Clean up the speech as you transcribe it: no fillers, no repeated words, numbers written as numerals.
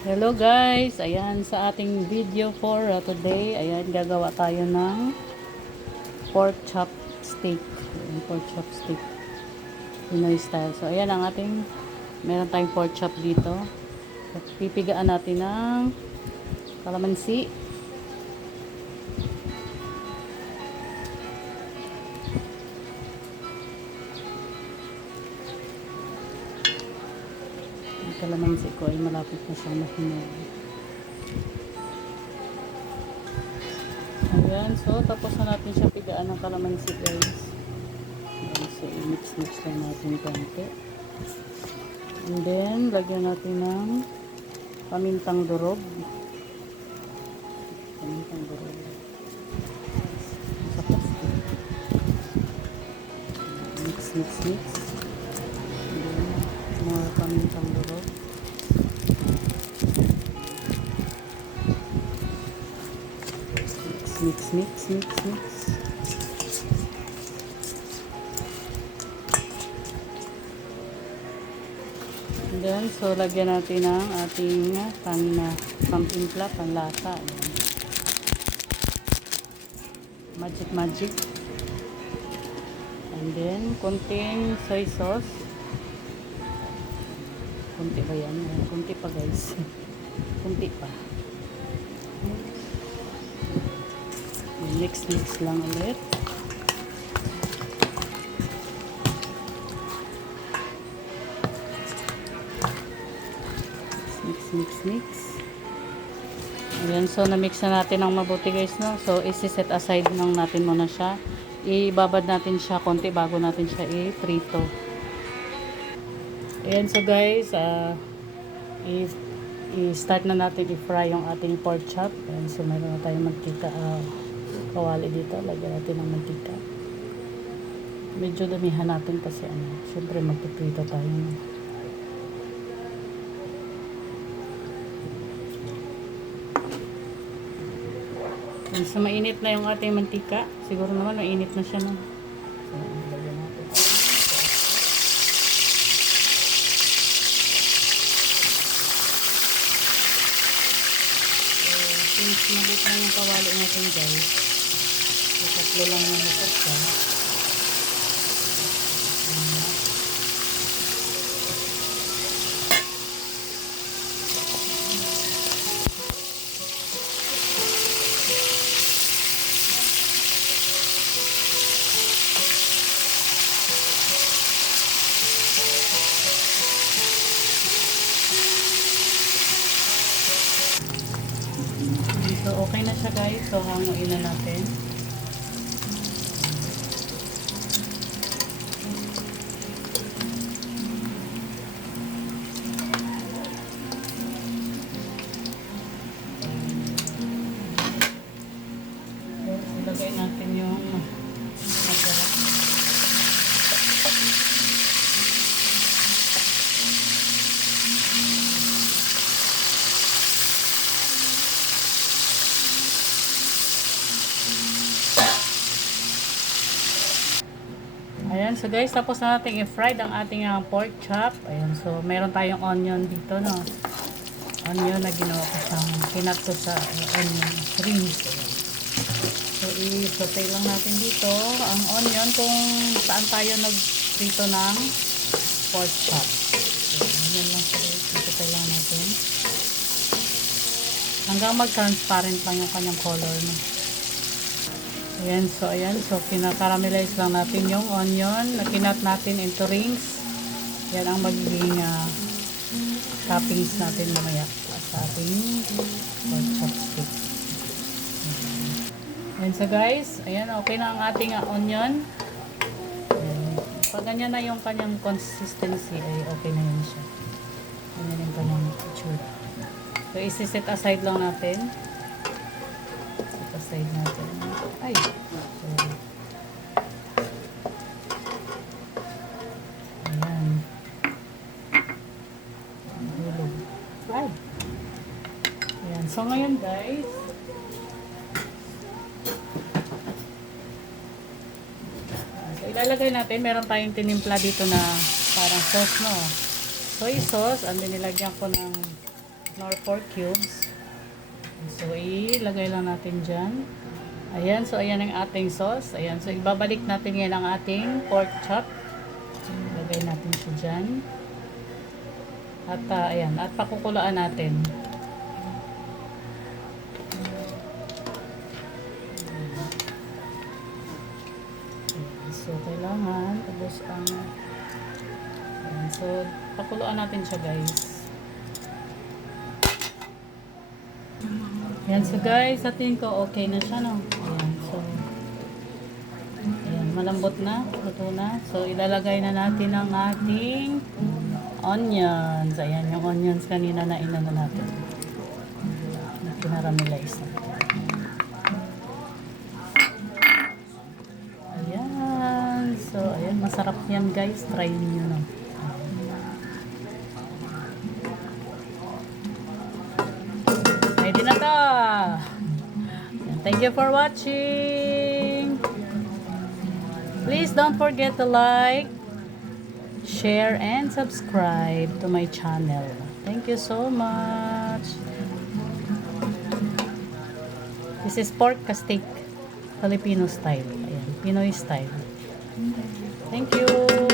Hello guys, ayan sa ating video for today, ayan gagawa tayo ng pork chop steak. Ayan, pork chop steak Pinoy style. So ayan ang ating, meron tayong pork chop dito. At pipigaan natin ng kalamansi. Ang kalamansi ko ay malapit na siyang mahinog. Ayan, so tapos na natin siya pigaan ng kalamansi guys. Ayan, so i-mix-mix lang natin konti. And then, lagyan natin ng pamintang durog. Pamintang durog. Sa plastic. Mix, mix, mix. And then, more pamintang durog. Mix, mix, mix, mix. And then, so lagyan natin ng ating pampimpla, panlasa. Magic magic. And then, konting soy sauce. Kunti ba yan? Kunti pa guys. Kunti pa. Mix lang ulit. Mix. Ayan, so na-mix na natin ng mabuti guys, no? So, isi-set aside lang natin muna siya. Ibabad natin siya konti bago natin siya i-prito. Ayan, so guys, i-start na natin i-fry yung ating pork chop. Ayan, so meron na tayong mantika, kawali dito. Lagyan natin ng mantika. Medyo damihan natin kasi syempre magpiprito tayo, no? So, mainit na yung ating mantika. Siguro naman, mainit na siya, no? So, lagyan natin. So, since maliit lang yung kawali natin, guys. So, tatlo lang yung masok siya. So, okay na siya guys. So, hanguin na natin. So, ilagay natin yung masarap. Ayan, so guys, tapos na natin i-fried ang ating pork chop. Ayan, so meron tayong onion dito, no? Onion na ginawa ko siyang kinat ko sa onion rings. So, i-saute lang natin dito ang onion kung saan tayo nag-prito ng pork chop. So, ganyan lang siya. I-saute lang natin. Hanggang mag-transparent lang yung kanyang color, no? Ayan, so kinakaramelize lang natin yung onion na kinat natin into rings. Yan ang magiging toppings natin mamaya sa ating pork chop stick. Ayan, so guys, ayan, okay na ang ating onion. Ayan. Pag ganyan na yung kanyang consistency, ay okay na yun siya. Ganyan yung kanyang itsura. So, isi-set aside lang natin. Set aside natin. Ay, sorry. Ayan. Hulog. Ay. Ayan. So, ngayon guys, so, ilalagay natin, meron tayong tinimpla dito na parang sauce, no? Soy sauce, and then nilagyan ko ng nor 4 cubes. So, ilagay lang natin dyan. Ayan, so ayan ang ating sauce. Ayan, so ibabalik natin yan ang ating pork chop. Ilagay natin siya dyan. At ayan, at pakukulaan natin. Ayan, so kailangan ubos ang ayan, so pakuluan natin siya guys. Ayan, so guys, sa tingin ko okay na siya, no? Ayan, so ayan, malambot na, luto na. So ilalagay na natin ang ating onions. Ayan, yung onions kanina na inano natin. Pinaramelize natin. Ayan. So, ayan, masarap yan guys. Try nyo na. Ready na to. Thank you for watching. Please don't forget to like, share, and subscribe to my channel. Thank you so much. This is pork steak, Filipino style. Ayan, Pinoy style. Thank you.